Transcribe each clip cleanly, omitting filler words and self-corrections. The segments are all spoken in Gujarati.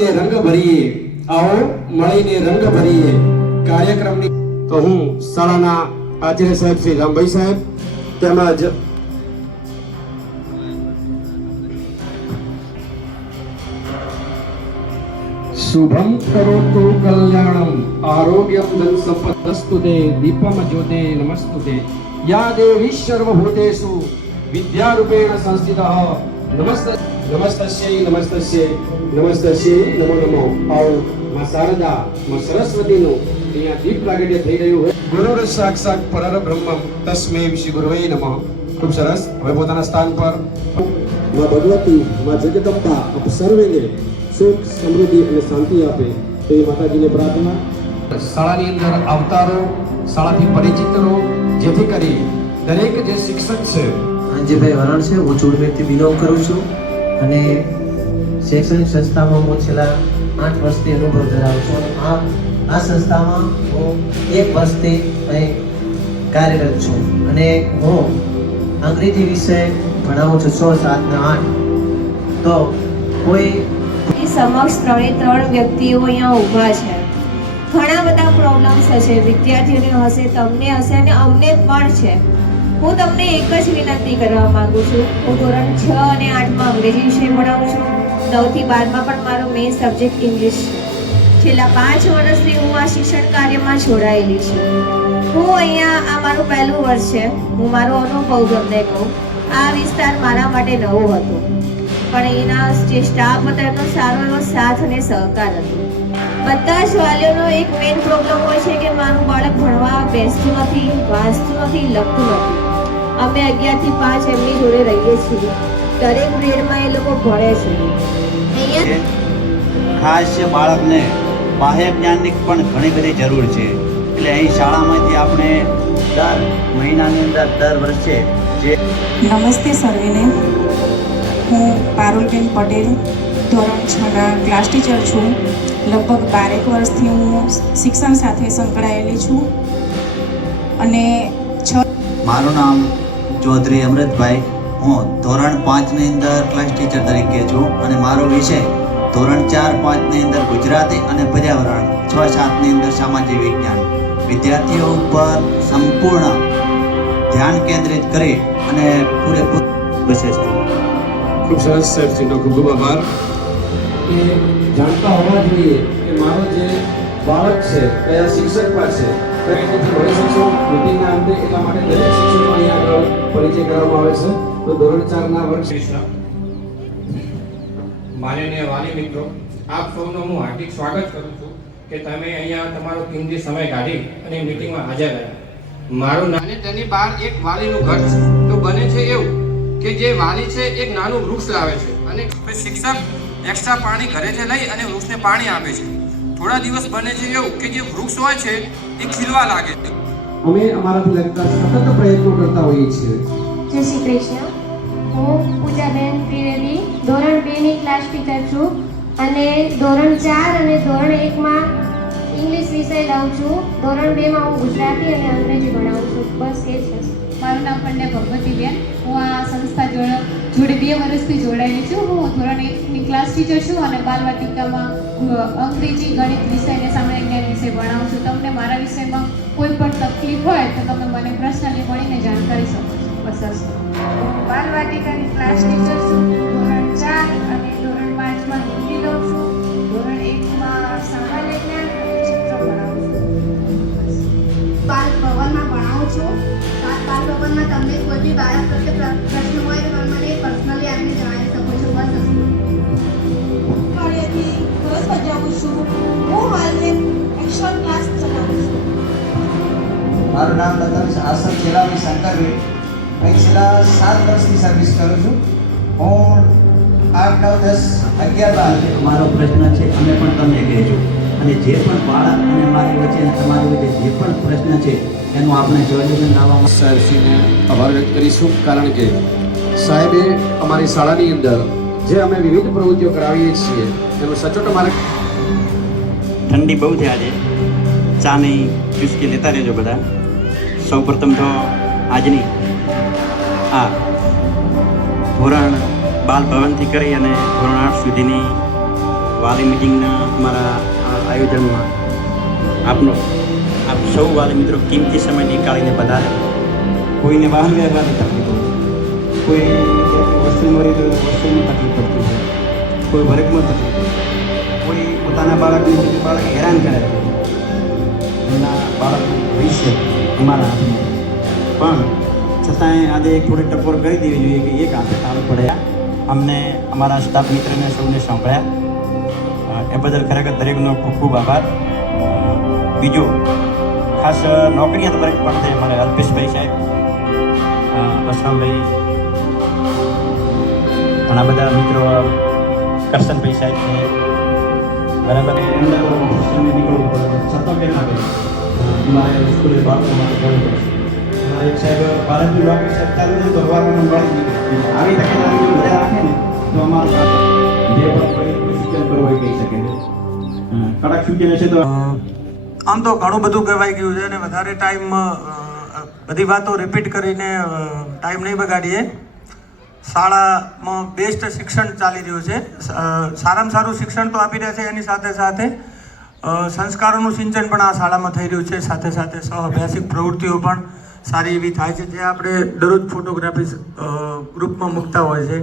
મળીને રંગ ભરીએ, આવો મળીને રંગ ભરીએ કાર્યક્રમની. તો હું શાળાના આચાર્ય સાહેબ શ્રી રામભાઈ સાહેબ તેમજ શુભમ કરોતુ કલ્યાણમ આરોગ્યમ ધન સંપદસ્તુતે દીપમ જ્યોતે નમસ્તુતે યા દેવી સર્વભૂતેષુ વિદ્યારૂપેણ સંસ્થિતઃ નમસ્તસ્યૈ નમસ્તસ્યૈ નમસ્તસ્યૈ નમો નમો. આવો માં શારદા માં સરસ્વતીનું અહીંયા દીપ પ્રાગટ્ય થઈ રહ્યું છે. ગુરુર સાક્ષાત પરબ્રહ્મમ તસ્મૈ શ્રી ગુરવે નમઃ. ખૂબ સરસ. હવે પોતાના સ્થાન પર માં ભગવતી માં જગદંબા આપ સર્વેને સુખ સમૃદ્ધિ અને શાંતિ આપે તેવી માતાજીને પ્રાર્થના. શાળાની અંદર આવતારો, શાળાથી પરિચિત રહો, જેથી કરી દરેક જે શિક્ષક છે. અંજીભાઈ વરણ છે, હું ચૂડમેરથી બિલોંગ કરું છું અને શૈક્ષણિક સંસ્થામાં હું છેલ્લા 8 વર્ષથી અનુભવ ધરાવું છું. આ સંસ્થામાં હું 1 વર્ષથી અહીં કાર્યરત છું અને હું અંગ્રેજી વિષય ભણાવું છું 6, 7 ને 8. તો કોઈ સમક્ષ 3 વ્યક્તિઓ અહીંયા ઊભા છે. ઘણા બધા પ્રોબ્લેમ્સ હશે, વિદ્યાર્થીઓને હશે, તમને હશે અને અમને પણ છે. હું તમને એક જ વિનંતી કરવા માંગુ છું. હું ધોરણ 6 અને 8માં અંગ્રેજી વિષય ભણાવું છું. 9 થી 12માં પણ મારો મેઇન સબ્જેક્ટ ઇંગ્લિશ છે. છેલ્લા 5 વર્ષથી હું આ શિક્ષણ કાર્યમાં જોડાયેલી છું. હું અહીંયા આ મારું પહેલું વર્ષ છે. હું મારો અનુભવ તમને કહું. આ વિસ્તાર મારા માટે નવો હતો, પણ એના જે સ્ટાફ હતો એનો સારો એવો સાથ અને સહકાર હતો. બધા જ વાલીઓનો એક મેઇન પ્રોબ્લેમ હોય છે કે મારું બાળક ભણવા બેસતું નથી, વાંચતું નથી, લખતું નથી. અમે 11 થી 5 એમની જોડે રહીએ છીએ. દરેક ગ્રેડમાં એ લોકો ભણે છે. અહીંયા ખાસ છે બાળકને બાહ્ય જ્ઞાનની પણ ઘણી બધી જરૂર છે. એટલે અહીં શાળામાંથી આપણે દર મહિનાની અંદર દર વર્ષે જે નમસ્તે સર્વેને. હું પારુલબેન પટેલ ધોરણ 6ના ક્લાસ ટીચર છું. લગભગ 12 વર્ષથી હું શિક્ષણ સાથે સંકળાયેલી છું અને મારું નામ ચૌધરી અમૃતભાઈ. હું ધોરણ 5ની અંદર ક્લાસ ટીચર તરીકે છું અને મારો વિષય ધોરણ 4, 5ની અંદર ગુજરાતી અને પર્યાવરણ, 6, 7ની અંદર સામાજિક વિજ્ઞાન. વિદ્યાર્થીઓ ઉપર સંપૂર્ણ ધ્યાન કેન્દ્રિત કરી અને પૂરેપૂરું બસે છે. ખૂબ સરસ સાહેબશ્રીનો ખૂબ ખૂબ આભાર. એ જાણતા હોવા જોઈએ કે મારો જે બાળક છે કયા શિક્ષક પાસે કઈ રીતે ભણી શકશો. મિટિંગના અંતે એટલા માટે દરેક શિક્ષકો અહીંયા આગળ પરિચય કરવામાં આવે છે. તો ધોરણ 4ના વર્ગ માનનીય વાલી મિત્રો, આપ સૌનો હું હાર્દિક સ્વાગત કરું છું કે તમે અહીંયા તમારો કિંમતી સમય કાઢી અને મીટિંગમાં હાજર રહ્યા. મારું નામ તેની બહાર એક વાલીનું ઘર છે. તો બને છે એવું કે જે વાલી છે એક નાનું વૃક્ષ લાવે છે અને શિક્ષક એક્સ્ટ્રા પાણી ઘરેથી લઈ અને વૃક્ષને પાણી આપે છે. થોડા દિવસ બને છે એવું કે જે વૃક્ષ હોય છે એ ખીલવા લાગે છે. અમે અમારાથી લગતા સતત પ્રયત્નો કરતા હોઈએ છીએ. જય શ્રી કૃષ્ણ. હું પૂજાબેન ત્રિવેદી ધોરણ 2ની ક્લાસ ટીચર છું અને ધોરણ 4 અને ધોરણ 1માં ઇંગ્લિશ વિષય લઉં છું. ધોરણ 2માં હું ગુજરાતી અને અંગ્રેજી ભણાવું છું. બસ એ છે. મારું નામ પંડ્યા ભગવતીબેન. હું આ સંસ્થા જોડે 2 વર્ષથી જોડાયેલી છું. હું ધોરણ 1ની ક્લાસ ટીચર છું અને બાલવાટિકામાં અંગ્રેજી, ગણિત વિષય અને સામાન્ય જ્ઞાન વિષય ભણાવું છું. તમને મારા વિષયમાં કોઈ પણ તકલીફ હોય તો તમે મને પર્સનલી મળીને જાણ કરી શકો છો. બસ બાલવાટિકાની ક્લાસ ટીચર છું. ધોરણ 4 અને ધોરણ 5માં હિન્દી લઉં છું. ધોરણ 1માં સામાન્ય જ્ઞાન અને ચિત્ર ભણાવું છું. બાલ ભવનમાં ભણાવું છું. બાલ ભવનમાં તમને કોઈ બી બાળક પ્રત્યે પ્રશ્ન હોય તો મને પર્સનલી આવીને જણાવી શકો છો. બસ કાર્યથી ફરજ બજાવું છું. હું હાલને એક્શન ક્લાસ ચલાવું છું. મારું નામ લતાશ આસફ જેલાવી શંકરભાઈ. અહીં છેલ્લા 7 વર્ષથી સર્વિસ કરું છું. હું 8, 9, 10, 11, 12 મારો પ્રશ્ન છે અમે પણ તમને કહેજો અને જે પણ બાળક અને મારી વચ્ચે અને તમારી વચ્ચે જે પણ પ્રશ્ન છે એનું આપણે સોલ્યુશન લાવવામાં સાહેબશ્રીને આભાર વ્યક્ત કરીશું. કારણ કે સાહેબે અમારી શાળાની અંદર જે અમે વિવિધ પ્રવૃત્તિઓ કરાવીએ છીએ એનો સચોટ અમારે. ઠંડી બહુ છે આજે. ચાની ચુસ્કી લેતા રહેજો બધા. સૌ પ્રથમ તો આજની આ ધોરણ બાલ ભવનથી કરી અને ધોરણ 8 સુધીની વાલી મિટિંગના અમારા આયોજનમાં આપ સૌ વાલી મિત્રો કિંમતી સમય નીકાળીને પધારે. કોઈને વાહન વ્યવહારની તકલીફ હોય, કોઈ વસ્તુ મળી તો વસ્તુની તકલીફ પડતી હોય, કોઈ વર્ગમાં તકલીફ હોય, કોઈ પોતાના બાળક હેરાન કરે છે. એમના બાળકનું ભવિષ્ય અમારા હાથમાં, પણ છતાંય આજે એક થોડી ટકોર કરી દેવી જોઈએ કે એક હાથે કામ પડ્યા. અમને અમારા સ્ટાફ મિત્રને સૌને સાંભળ્યા, એ બદલ ખરેખર દરેકનો ખૂબ ખૂબ આભાર. બીજું ખાસ નોકરીયાત વર્ગ પણ છે અમારે અલ્પેશભાઈ સાહેબ, વસરામભાઈ, ઘણા બધા મિત્રો, કરશનભાઈ સાહેબ છે, બરાબર. એમને નીકળવું પડે છતાં કેમ ના કરે અમારે સ્કૂલે બાળકોમાં જવું પડે. એક સાહેબ બાળકની બાળકી સાહેબ ચાલુ છે તો બાળકોને બાળકી આવી તકેદારી બધા રાખે ને તો અમારા જે પણ કોઈ સૂચન કરવું હોય કહી શકે. કડક સૂચન હશે તો આમ તો ઘણું બધું કહેવાય ગયું છે અને વધારે ટાઈમ બધી વાતો રિપીટ કરીને ટાઈમ નહીં બગાડીએ. શાળામાં બેસ્ટ શિક્ષણ ચાલી રહ્યું છે, સારામાં સારું શિક્ષણ તો આપી રહ્યા છે, એની સાથે સાથે સંસ્કારોનું સિંચન પણ આ શાળામાં થઈ રહ્યું છે. સાથે સાથે સહઅભ્યાસિક પ્રવૃત્તિઓ પણ સારી એવી થાય છે, જે આપણે દરરોજ ફોટોગ્રાફી ગ્રુપમાં મૂકતા હોય છે.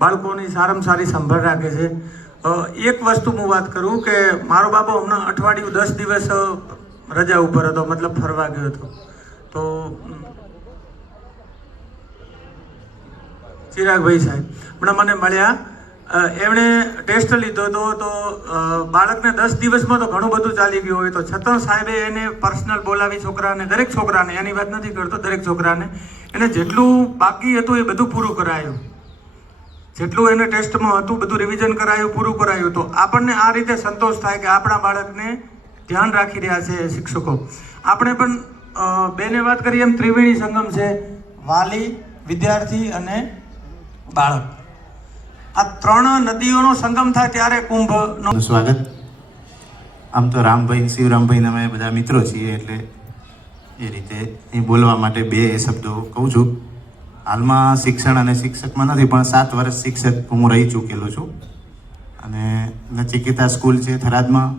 બાળકોની સારામાં સારી સંભાળ રાખે છે. એક વસ્તુ હું વાત કરું કે મારો બાપો હમણાં અઠવાડિયું 10 દિવસ રજા ઉપર હતો, મતલબ ફરવા ગયો હતો. તો ચિરાગભાઈ સાહેબ હમણાં મને મળ્યા, એમણે ટેસ્ટ લીધો હતો. તો બાળકને 10 દિવસમાં તો ઘણું બધું ચાલી ગયું હોય, તો છતાં સાહેબે એને પર્સનલ બોલાવી છોકરાને, દરેક છોકરાને, એની વાત નથી કરતો, દરેક છોકરાને એને જેટલું બાકી હતું એ બધું પૂરું કરાયું, જેટલું એને ટેસ્ટમાં હતું બધું રિવિઝન કરાયું, પૂરું કરાયું. તો આપણને આ રીતે સંતોષ થાય કે આપણા બાળકને ધ્યાન રાખી રહ્યા છે શિક્ષકો. આપણે પણ બેને વાત કરીએ એમ ત્રિવેણી સંગમ છે, વાલી, વિદ્યાર્થી અને બાળક, આ 3 નદીઓનો સંગમ થાય ત્યારે કુંભનું સ્વાગત. આમ તો રામભાઈ, શિવરામભાઈ અમે બધા મિત્રો છીએ, એટલે એ રીતે અહીં બોલવા માટે 2 શબ્દો કહું છું. હાલમાં શિક્ષણ અને શિક્ષકમાં નથી, પણ 7 વર્ષ શિક્ષક હું રહી ચૂકેલો છું. અને નચિકેતા સ્કૂલ છે થરાદમાં,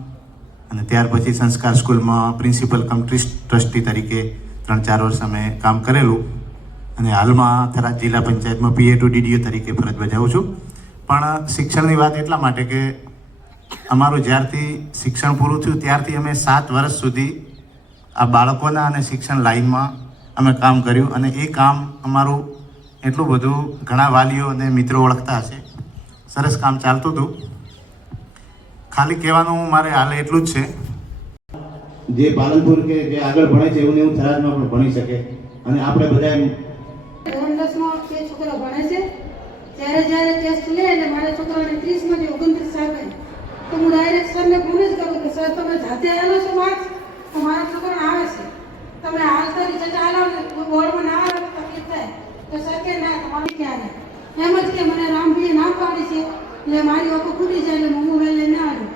અને ત્યાર પછી સંસ્કાર સ્કૂલમાં પ્રિન્સિપલ કમ ટ્રસ્ટી તરીકે 3-4 વર્ષ અમે કામ કરેલું. અને હાલમાં થરાદ જિલ્લા પંચાયતમાં PA to DDO તરીકે ફરજ બજાવું છું. પણ શિક્ષણની વાત એટલા માટે કે અમારું જ્યારથી શિક્ષણ પૂરું થયું ત્યારથી અમે 7 વર્ષ સુધી આ બાળકોના અને શિક્ષણ લાઈનમાં અમે કામ કર્યું. અને એ કામ અમારું એટલું બધું ઘણા વાલીઓ અને મિત્રો ઓળખતા હશે, સરસ કામ ચાલતું હતું. ખાલી કહેવાનું મારે હાલ એટલું જ છે, જે પાલનપુર કે જે આગળ ભણે છે એવું ને એવું થરાદમાં પણ ભણી શકે. અને આપણે બધા ધોરણ 10માં જે છોકરા ભણે છે જ્યારે ટેસ્ટ લે એટલે મારા છોકરાને 30 માંથી 29 આવે તો હું ડાયરેક્ટ સરને ફોન જ કરું કે સર તમે જાતે આવેલો છો માર્ક્સ તો મારા છોકરાને આવે છે, તમે હાલતા રિઝલ્ટ આવો બોર્ડમાં ના આવે તો તકલીફ થાય. તો સર કે ના તમારી ક્યાં આવે એમ જ કે મને રામભાઈએ ના પાડી છે એટલે મારી ઓકો ખૂટી જાય એટલે હું મોબાઈલ લઈને આવ્યો.